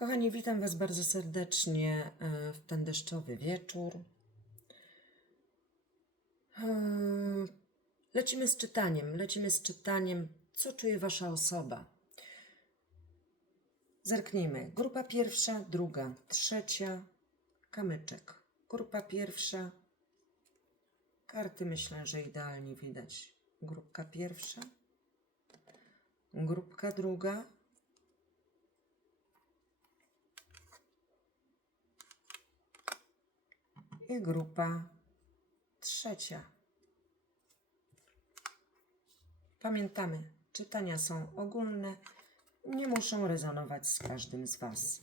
Kochani, witam Was bardzo serdecznie e, w ten deszczowy wieczór. E, Lecimy z czytaniem, lecimy z czytaniem, co czuje Wasza osoba. Zerknijmy. Grupa pierwsza, druga, trzecia, kamyczek. Grupa pierwsza, karty myślę, że idealnie widać. Grupka pierwsza, grupka druga, i grupa trzecia. Pamiętamy, czytania są ogólne, nie muszą rezonować z każdym z Was.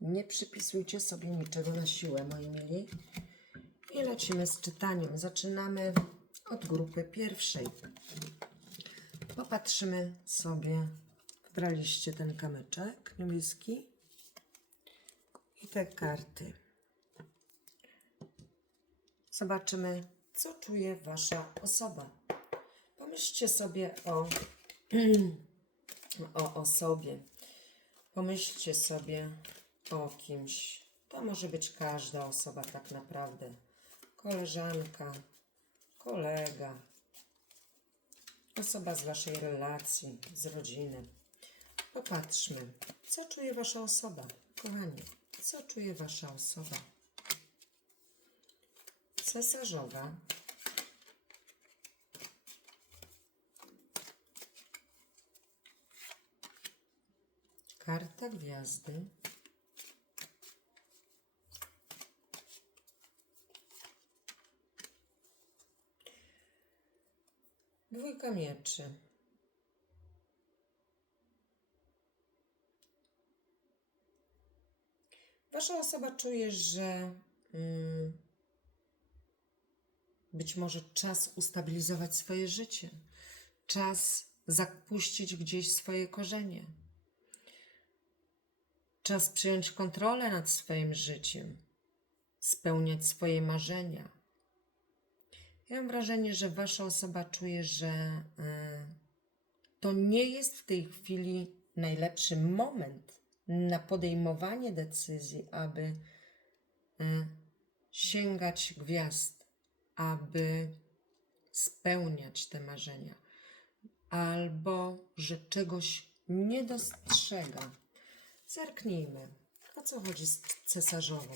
Nie przypisujcie sobie niczego na siłę, moi mili. I lecimy z czytaniem. Zaczynamy od grupy pierwszej. Popatrzymy sobie, wybraliście ten kamyczek niebieski i te karty. Zobaczymy, co czuje Wasza osoba. Pomyślcie sobie o, o osobie. Pomyślcie sobie o kimś. To może być każda osoba, tak naprawdę. Koleżanka, kolega, osoba z Waszej relacji, z rodziny. Popatrzmy, co czuje Wasza osoba. Kochani, co czuje Wasza osoba? Cesarzowa, karta gwiazdy, dwójka mieczy, Wasza osoba czuje, że mm, być może czas ustabilizować swoje życie, czas zapuścić gdzieś swoje korzenie, czas przyjąć kontrolę nad swoim życiem, spełniać swoje marzenia. Ja mam wrażenie, że Wasza osoba czuje, że y, to nie jest w tej chwili najlepszy moment na podejmowanie decyzji, aby y, sięgać gwiazd aby spełniać te marzenia, albo że czegoś nie dostrzega. Zerknijmy, o co chodzi z cesarzową.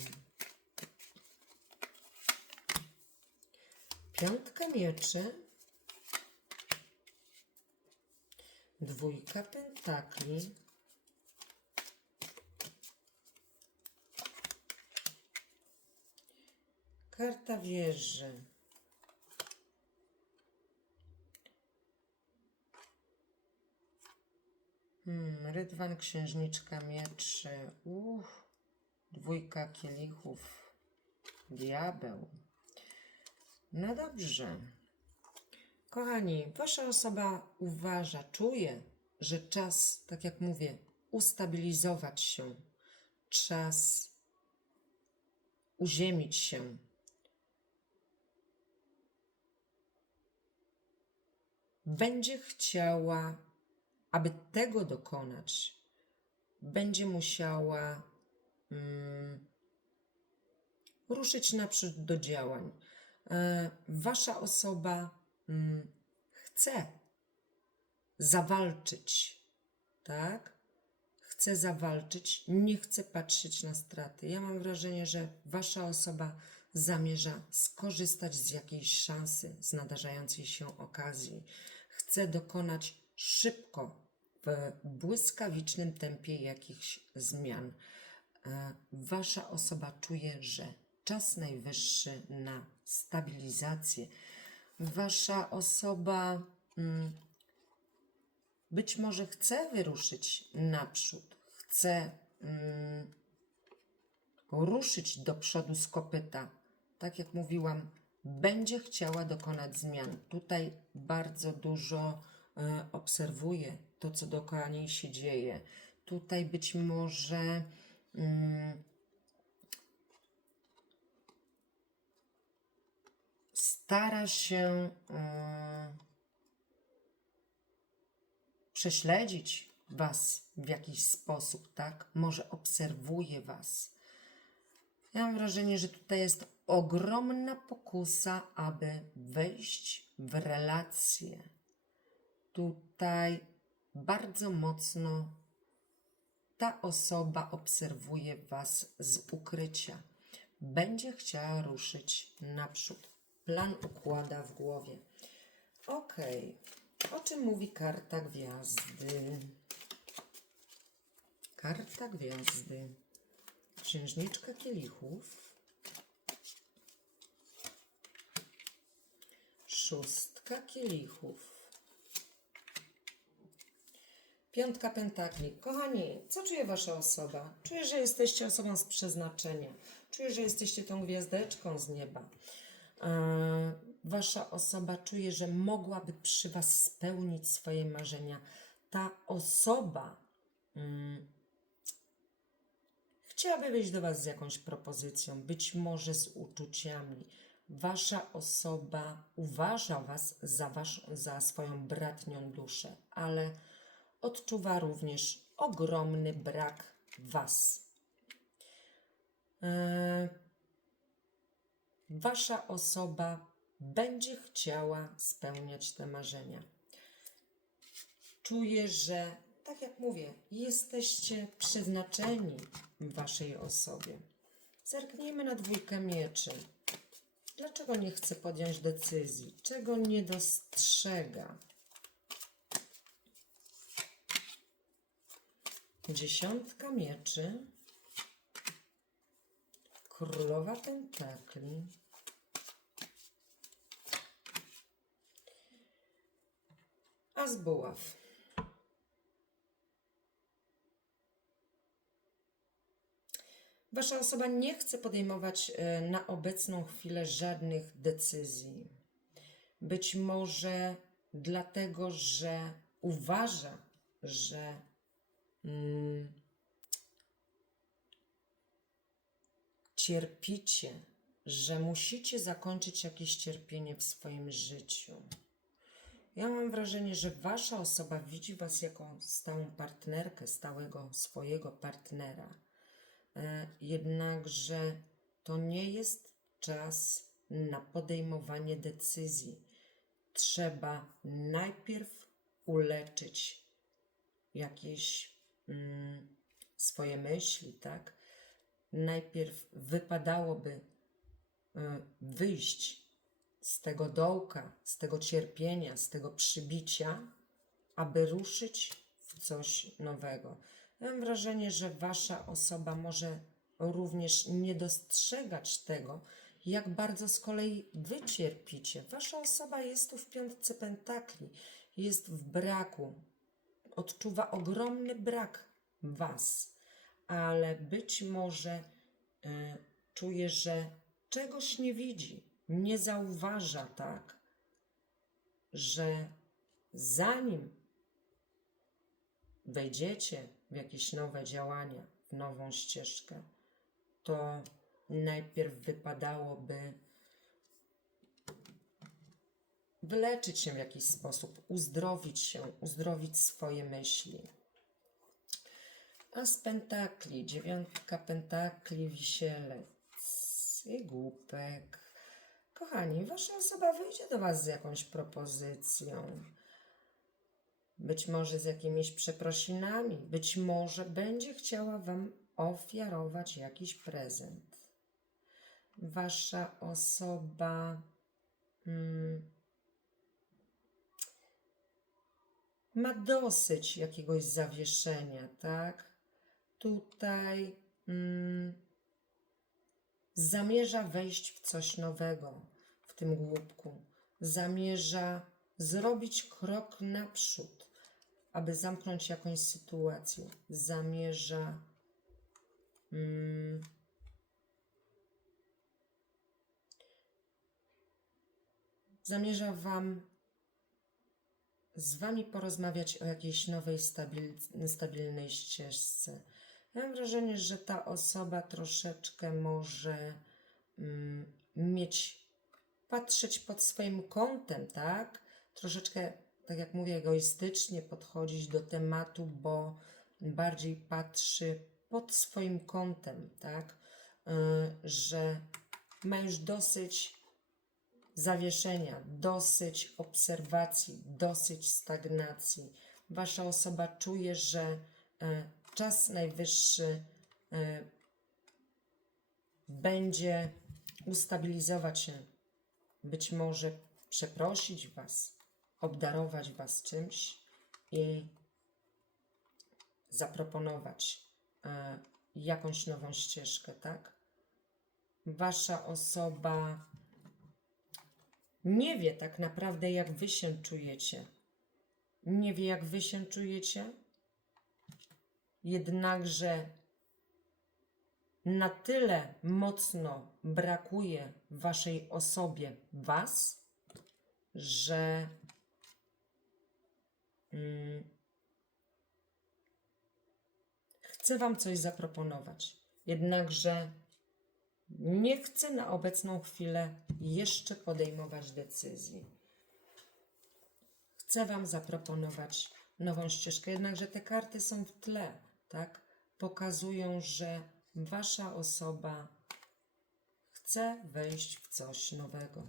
Piątka mieczy, dwójka pentakli, karta wieży. Hmm, rydwan, księżniczka mieczy. Uff, dwójka kielichów. Diabeł. No dobrze. Kochani, wasza osoba uważa, czuje, że czas, tak jak mówię, ustabilizować się. Czas uziemić się. Będzie chciała aby tego dokonać, będzie musiała mm, ruszyć naprzód do działań. E, wasza osoba mm, chce zawalczyć, tak? Chce zawalczyć, nie chce patrzeć na straty. Ja mam wrażenie, że wasza osoba zamierza skorzystać z jakiejś szansy, z nadarzającej się okazji. Chce dokonać szybko, w błyskawicznym tempie jakichś zmian. E, Wasza osoba czuje, że czas najwyższy na stabilizację. Wasza osoba mm, być może chce wyruszyć naprzód, chce mm, ruszyć do przodu z kopyta. Tak jak mówiłam, będzie chciała dokonać zmian. Tutaj bardzo dużo obserwuję to, co dookoła niej się dzieje. Tutaj być może mm, stara się mm, prześledzić Was w jakiś sposób, tak? Może obserwuje Was. Ja mam wrażenie, że tutaj jest ogromna pokusa, aby wejść w relację. Tutaj bardzo mocno ta osoba obserwuje Was z ukrycia. Będzie chciała ruszyć naprzód. Plan układa w głowie. Ok. O czym mówi karta gwiazdy? Karta gwiazdy. Księżniczka kielichów. Szóstka kielichów. Piątka pentakli. Kochani, co czuje Wasza osoba? Czuję, że jesteście osobą z przeznaczenia. Czuję, że jesteście tą gwiazdeczką z nieba. Wasza osoba czuje, że mogłaby przy Was spełnić swoje marzenia. Ta osoba mm, chciałaby wyjść do Was z jakąś propozycją, być może z uczuciami. Wasza osoba uważa Was za, wasz, za swoją bratnią duszę, ale odczuwa również ogromny brak Was. E, Wasza osoba będzie chciała spełniać te marzenia. Czuję, że, tak jak mówię, jesteście przeznaczeni w Waszej osobie. Zerknijmy na dwójkę mieczy. Dlaczego nie chce podjąć decyzji? Czego nie dostrzega? Dziesiątka mieczy. Królowa pentakli. As buław. Wasza osoba nie chce podejmować e, na obecną chwilę żadnych decyzji. Być może dlatego, że uważa, że mm, cierpicie, że musicie zakończyć jakieś cierpienie w swoim życiu. Ja mam wrażenie, że wasza osoba widzi was jako stałą partnerkę, stałego swojego partnera. E, jednakże to nie jest czas na podejmowanie decyzji. Trzeba najpierw uleczyć jakieś swoje myśli, tak? Najpierw wypadałoby y, wyjść z tego dołka, z tego cierpienia, z tego przybicia, aby ruszyć w coś nowego. Mam wrażenie, że wasza osoba może również nie dostrzegać tego, jak bardzo z kolei wy cierpicie. Wasza osoba jest tu w piątce pentakli, jest w braku, odczuwa ogromny brak was, ale być może y, czuje, że czegoś nie widzi, nie zauważa tak, że zanim wejdziecie w jakieś nowe działania, w nową ścieżkę, to najpierw wypadałoby wyleczyć się w jakiś sposób, uzdrowić się, uzdrowić swoje myśli. A z pentakli, dziewiątka pentakli, wisielec i głupek. Kochani, wasza osoba wyjdzie do was z jakąś propozycją. Być może z jakimiś przeprosinami, być może będzie chciała wam ofiarować jakiś prezent. Wasza osoba hmm, ma dosyć jakiegoś zawieszenia, tak? Tutaj mm, zamierza wejść w coś nowego w tym głupku. Zamierza zrobić krok naprzód, aby zamknąć jakąś sytuację. Zamierza mm, zamierza Wam z Wami porozmawiać o jakiejś nowej, stabil, stabilnej ścieżce. Mam wrażenie, że ta osoba troszeczkę może mm, mieć, patrzeć pod swoim kątem, tak? Troszeczkę tak jak mówię, egoistycznie podchodzić do tematu, bo bardziej patrzy pod swoim kątem, tak? Y, że ma już dosyć zawieszenia, dosyć obserwacji, dosyć stagnacji. Wasza osoba czuje, że y, czas najwyższy y, będzie ustabilizować się, być może przeprosić Was, obdarować Was czymś i zaproponować e, jakąś nową ścieżkę, tak? Wasza osoba nie wie tak naprawdę, jak Wy się czujecie. Nie wie, jak Wy się czujecie, jednakże na tyle mocno brakuje waszej osobie was, że mm, chcę wam coś zaproponować. Jednakże nie chcę na obecną chwilę jeszcze podejmować decyzji. Chcę wam zaproponować nową ścieżkę, jednakże te karty są w tle, tak? Pokazują, że wasza osoba chce wejść w coś nowego.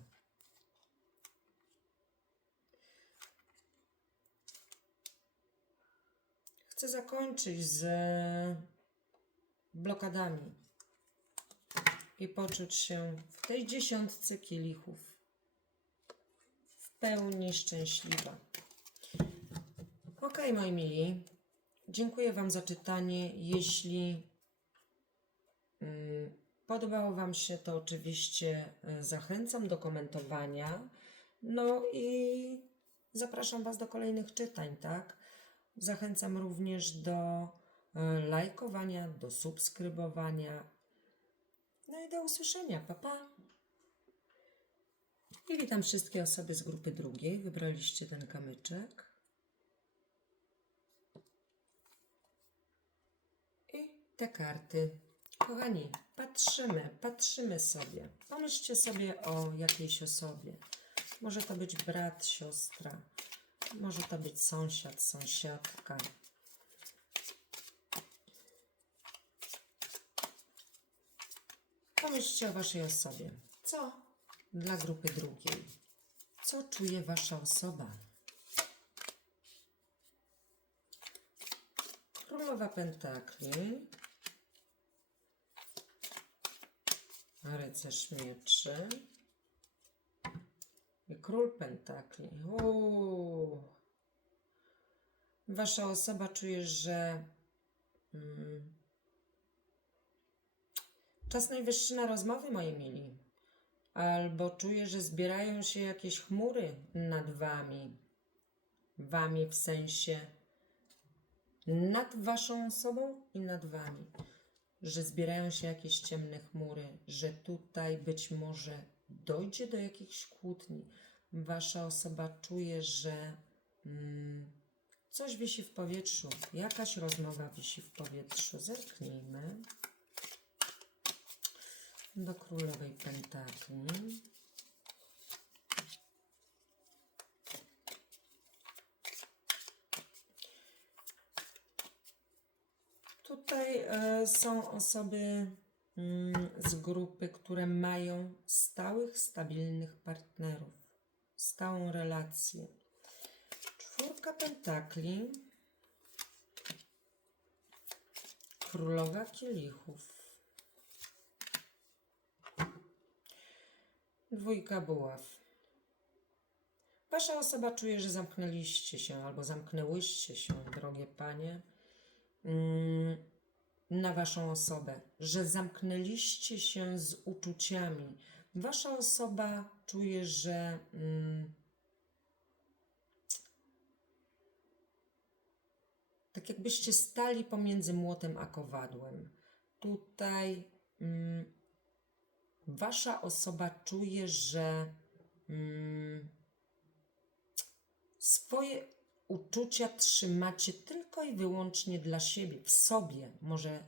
Chcę zakończyć z blokadami i poczuć się w tej dziesiątce kielichów w pełni szczęśliwa. Ok, moi mili, dziękuję Wam za czytanie. Jeśli mm, podobało Wam się, to oczywiście y, zachęcam do komentowania. No i zapraszam Was do kolejnych czytań, tak? Zachęcam również do y, lajkowania, do subskrybowania. No i do usłyszenia. Pa, pa. I witam wszystkie osoby z grupy drugiej. Wybraliście ten kamyczek. I te karty. Kochani, patrzymy, patrzymy sobie. Pomyślcie sobie o jakiejś osobie. Może to być brat, siostra. Może to być sąsiad, sąsiadka. Pomyślcie o waszej osobie. Co dla grupy drugiej? Co czuje wasza osoba? Królowa Pentakli. Rycerz Mieczy. I Król Pentakli. Uuu. Wasza osoba czuje, że czas najwyższy na rozmowy, moi mili. Albo czuje, że zbierają się jakieś chmury nad wami. Wami w sensie nad waszą osobą i nad wami. Że zbierają się jakieś ciemne chmury, że tutaj być może dojdzie do jakichś kłótni. Wasza osoba czuje, że mm, coś wisi w powietrzu, jakaś rozmowa wisi w powietrzu. Zerknijmy do królowej pentakli. Tutaj e, są osoby mm, z grupy, które mają stałych, stabilnych partnerów, stałą relację. Czwórka pentakli, królowa kielichów, dwójka buław. Wasza osoba czuje, że zamknęliście się albo zamknęłyście się, drogie panie, mm, na waszą osobę, że zamknęliście się z uczuciami. Wasza osoba czuje, że mm, tak jakbyście stali pomiędzy młotem a kowadłem. Tutaj mm, wasza osoba czuje, że mm, swoje uczucia trzymacie tylko i wyłącznie dla siebie, w sobie, może,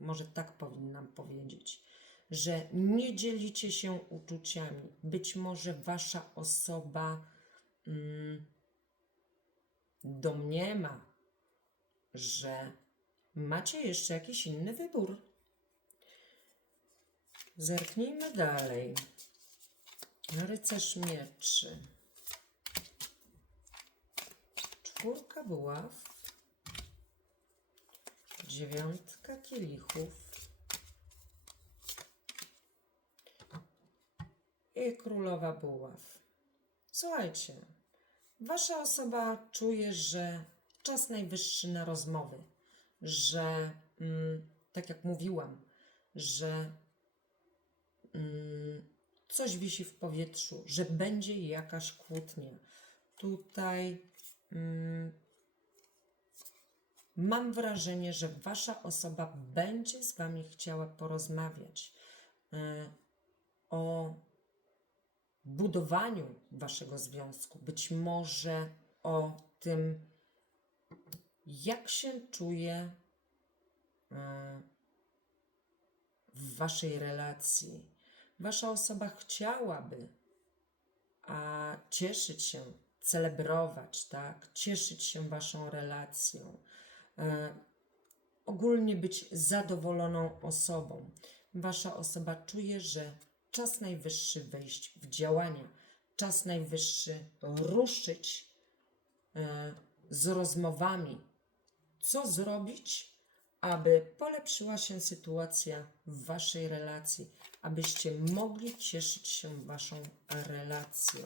może tak powinnam powiedzieć, że nie dzielicie się uczuciami. Być może wasza osoba mm, domniema, że macie jeszcze jakiś inny wybór. Zerknijmy dalej. Rycerz mieczy. Czwórka buław. Dziewiątka kielichów. I królowa buław. Słuchajcie, wasza osoba czuje, że czas najwyższy na rozmowy, że mm, tak jak mówiłam, że coś wisi w powietrzu, że będzie jakaś kłótnia. Tutaj mm, mam wrażenie, że wasza osoba będzie z wami chciała porozmawiać e, o budowaniu waszego związku, być może o tym, jak się czuje e, w waszej relacji. Wasza osoba chciałaby a cieszyć się, celebrować, tak? Cieszyć się waszą relacją. E, ogólnie być zadowoloną osobą. Wasza osoba czuje, że czas najwyższy wejść w działania, czas najwyższy ruszyć e, z rozmowami, co zrobić, aby polepszyła się sytuacja w waszej relacji, abyście mogli cieszyć się waszą relacją.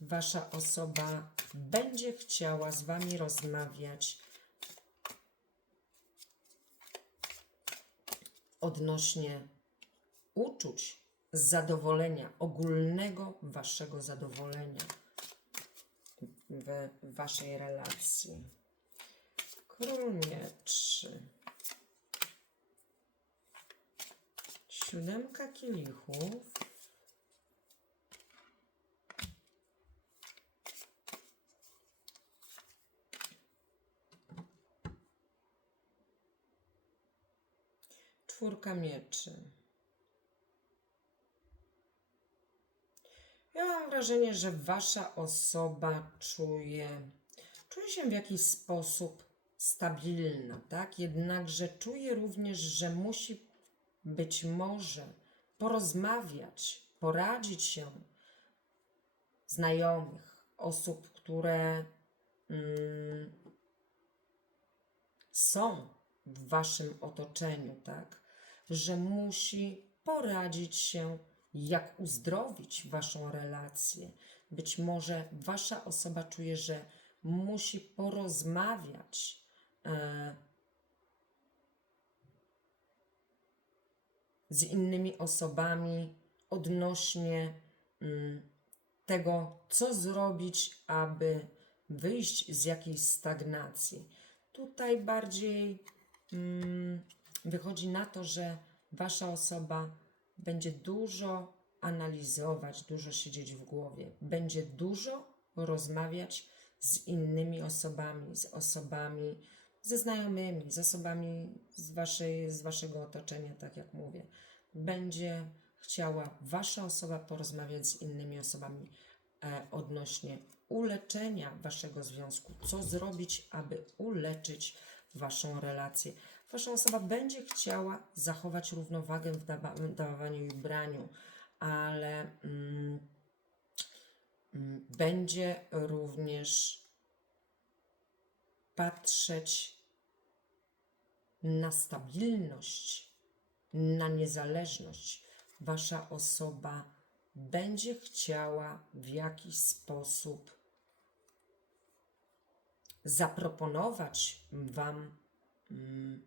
Wasza osoba będzie chciała z wami rozmawiać odnośnie uczuć zadowolenia, ogólnego waszego zadowolenia w waszej relacji. Król mieczy. Siódemka kielichów. Czwórka mieczy. Ja mam wrażenie, że wasza osoba czuje, czuje się w jakiś sposób stabilna, tak? Jednakże czuje również, że musi być może porozmawiać, poradzić się znajomych, osób, które mm, są w waszym otoczeniu, tak? Że musi poradzić się, jak uzdrowić waszą relację. Być może wasza osoba czuje, że musi porozmawiać z innymi osobami odnośnie mm, tego, co zrobić, aby wyjść z jakiejś stagnacji. Tutaj bardziej mm, wychodzi na to, że wasza osoba będzie dużo analizować, dużo siedzieć w głowie, będzie dużo rozmawiać z innymi osobami, z osobami, ze znajomymi, z osobami z, waszej, z waszego otoczenia, tak jak mówię. Będzie chciała wasza osoba porozmawiać z innymi osobami e, odnośnie uleczenia waszego związku. Co zrobić, aby uleczyć waszą relację. Wasza osoba będzie chciała zachować równowagę w dawa- dawaniu i braniu, ale mm, mm, będzie również patrzeć na stabilność, na niezależność. Wasza osoba będzie chciała w jakiś sposób zaproponować Wam mm,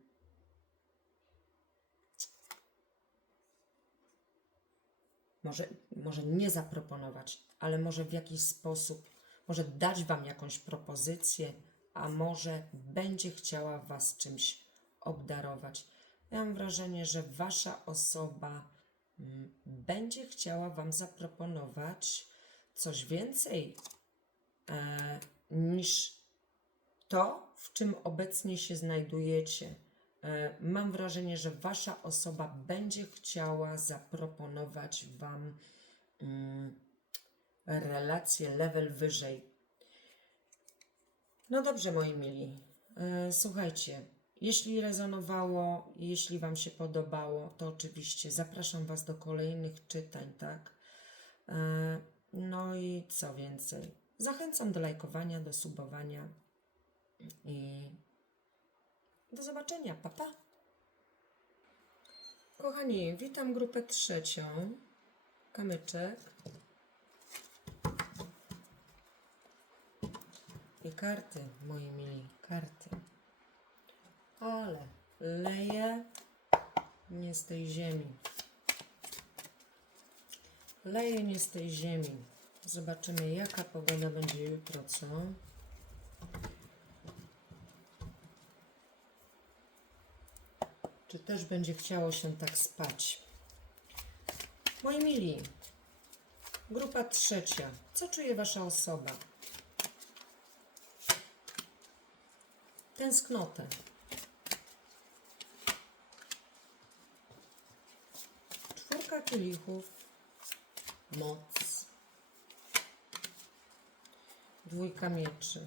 może, może nie zaproponować, ale może w jakiś sposób, może dać Wam jakąś propozycję, a może będzie chciała Was czymś obdarować. Mam wrażenie, że Wasza osoba mm, będzie chciała Wam zaproponować coś więcej e, niż to, w czym obecnie się znajdujecie. E, Mam wrażenie, że Wasza osoba będzie chciała zaproponować Wam mm, relację level wyżej. No dobrze, moi mili. E, Słuchajcie, jeśli rezonowało, jeśli Wam się podobało, to oczywiście zapraszam Was do kolejnych czytań, tak? E, No i co więcej? Zachęcam do lajkowania, do subowania i do zobaczenia. Pa, pa. Kochani, witam grupę trzecią. Kamyczek. I karty, moi mili, karty. Ale leje nie z tej ziemi. Leje nie z tej ziemi. Zobaczymy, jaka pogoda będzie jutro, co? Czy też będzie chciało się tak spać? Moi mili, grupa trzecia. Co czuje wasza osoba? Tęsknotę. Czwórka kielichów. Moc. Dwójka mieczy.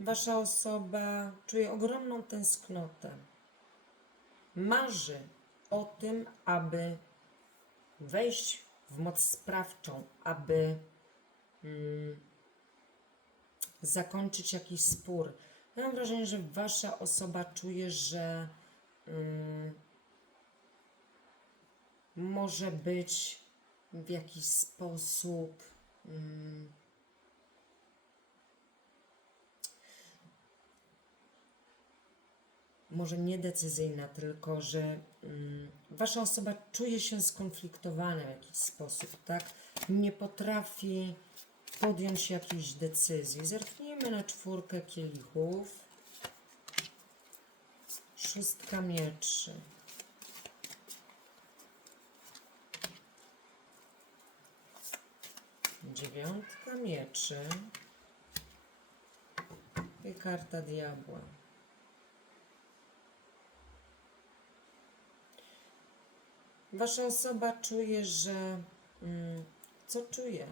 Wasza osoba czuje ogromną tęsknotę. Marzy o tym, aby wejść w moc sprawczą, aby mm, zakończyć jakiś spór. Ja mam wrażenie, że wasza osoba czuje, że mm, może być w jakiś sposób. Mm, może niedecyzyjna, tylko że mm, wasza osoba czuje się skonfliktowana w jakiś sposób, tak? Nie potrafi podjąć jakiejś decyzji. Zerknijmy na czwórkę kielichów. Szóstka mieczy. Dziewiątka mieczy. I karta diabła. Wasza osoba czuje, że. Mm, co czuje?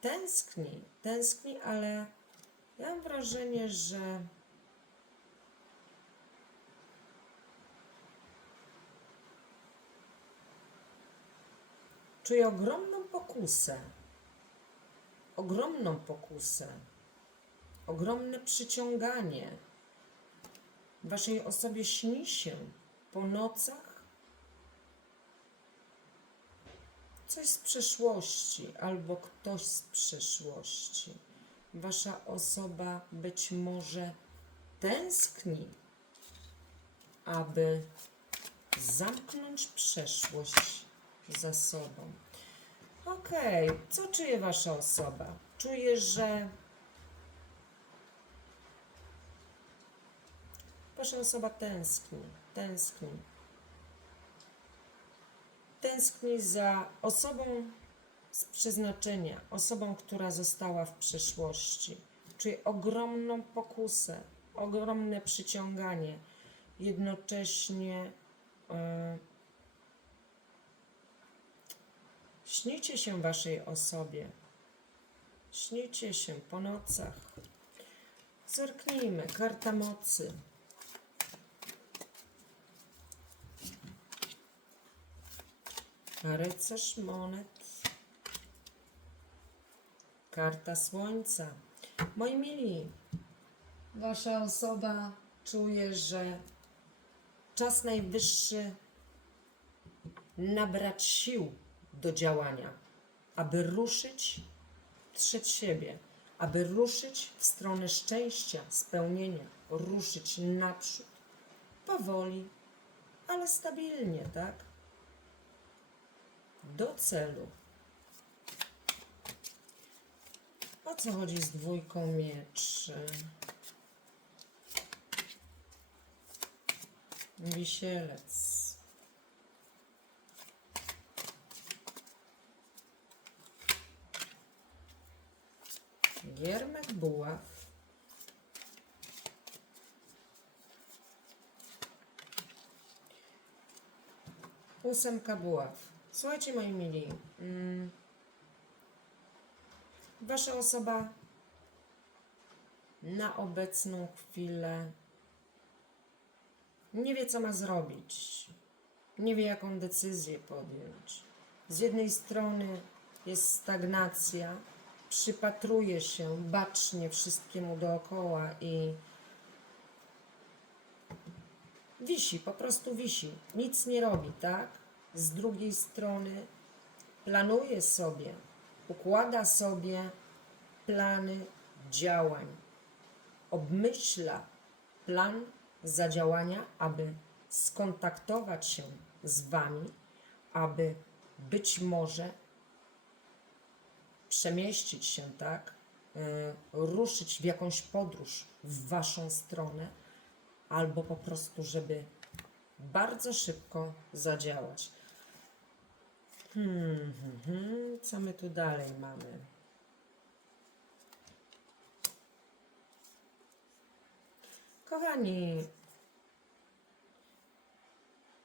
Tęskni, tęskni, ale ja mam wrażenie, że. Czuje ogromną pokusę. Ogromną pokusę. Ogromne przyciąganie. Waszej osobie śni się po nocach coś z przeszłości albo ktoś z przeszłości. Wasza osoba być może tęskni, aby zamknąć przeszłość za sobą. Okej, co czuje wasza osoba? Czuje, że wasza osoba tęskni, tęskni tęskni za osobą z przeznaczenia, osobą, która została w przeszłości. Czuje ogromną pokusę, ogromne przyciąganie. Jednocześnie e, śnicie się waszej osobie. Śnicie się po nocach. Zerknijmy, karta mocy. Rycerz monet. Karta słońca. Moi mili, wasza osoba czuje, że czas najwyższy nabrać sił do działania, aby ruszyć przed siebie, aby ruszyć w stronę szczęścia, spełnienia, ruszyć naprzód, powoli, ale stabilnie, tak? do celu. O co chodzi z dwójką mieczy? Wisielec. Giermek buław. Ósemka buław. Słuchajcie, moi mili. Mm, wasza osoba na obecną chwilę nie wie, co ma zrobić. Nie wie, jaką decyzję podjąć. Z jednej strony jest stagnacja, przypatruje się bacznie wszystkiemu dookoła i wisi, po prostu wisi. Nic nie robi, tak? Z drugiej strony planuje sobie, układa sobie plany działań, obmyśla plan zadziałania, aby skontaktować się z Wami, aby być może przemieścić się, tak? Y, ruszyć w jakąś podróż w Waszą stronę, albo po prostu, żeby bardzo szybko zadziałać. Hmm, hmm, hmm, co my tu dalej mamy? Kochani,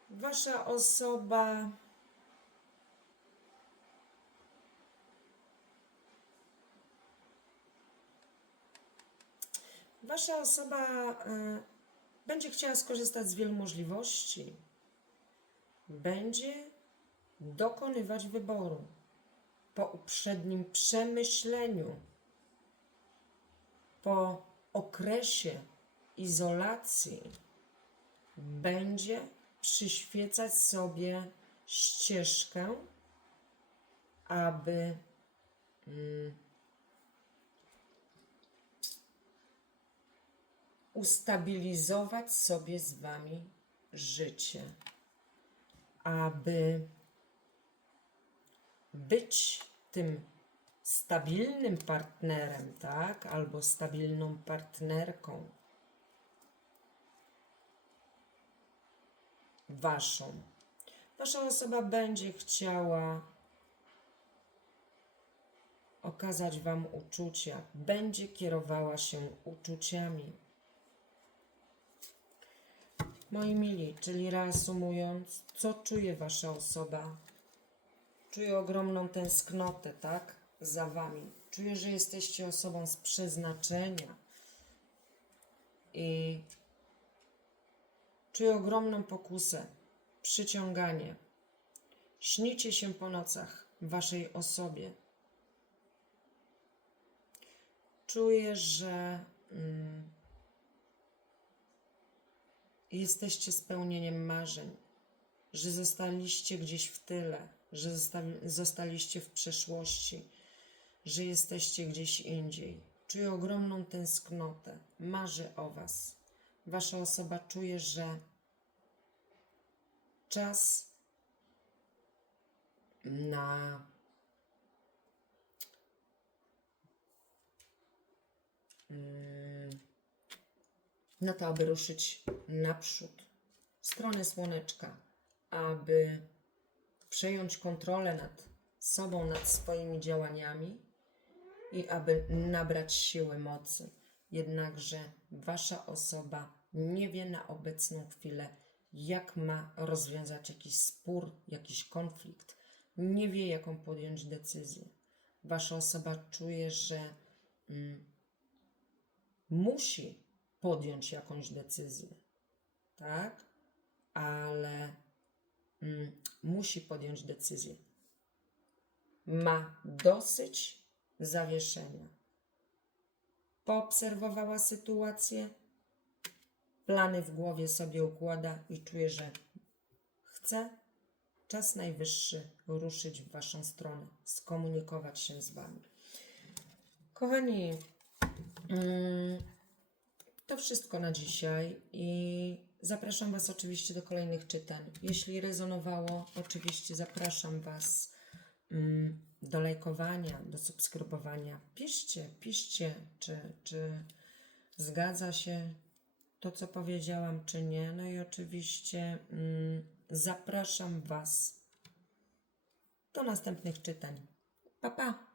wasza osoba wasza osoba y, będzie chciała skorzystać z wielu możliwości. Będzie dokonywać wyboru po uprzednim przemyśleniu, po okresie izolacji, będzie przyświecać sobie ścieżkę, aby mm, ustabilizować sobie z Wami życie, aby być tym stabilnym partnerem, tak, albo stabilną partnerką Waszą. Wasza osoba będzie chciała okazać Wam uczucia, będzie kierowała się uczuciami. Moi mili, czyli reasumując, co czuje Wasza osoba? Czuję ogromną tęsknotę, tak? Za Wami. Czuję, że jesteście osobą z przeznaczenia. I czuję ogromną pokusę, przyciąganie. Śnicie się po nocach Waszej osobie. Czuję, że. Mm, jesteście spełnieniem marzeń, że zostaliście gdzieś w tyle, że zosta- zostaliście w przeszłości, że jesteście gdzieś indziej. Czuję ogromną tęsknotę, marzę o Was. Wasza osoba czuje, że czas na mm, na to, aby ruszyć naprzód, w stronę słoneczka, aby przejąć kontrolę nad sobą, nad swoimi działaniami i aby nabrać siły mocy. Jednakże wasza osoba nie wie na obecną chwilę, jak ma rozwiązać jakiś spór, jakiś konflikt. Nie wie, jaką podjąć decyzję. Wasza osoba czuje, że mm, musi podjąć jakąś decyzję, tak? Ale mm, musi podjąć decyzję. Ma dosyć zawieszenia. Poobserwowała sytuację, plany w głowie sobie układa i czuje, że chce czas najwyższy ruszyć w Waszą stronę, skomunikować się z Wami. Kochani, mm, to wszystko na dzisiaj i zapraszam Was oczywiście do kolejnych czytań. Jeśli rezonowało, oczywiście zapraszam Was mm, do lajkowania, do subskrybowania. Piszcie, piszcie, czy, czy zgadza się to, co powiedziałam, czy nie. No i oczywiście mm, zapraszam Was do następnych czytań. Pa, pa!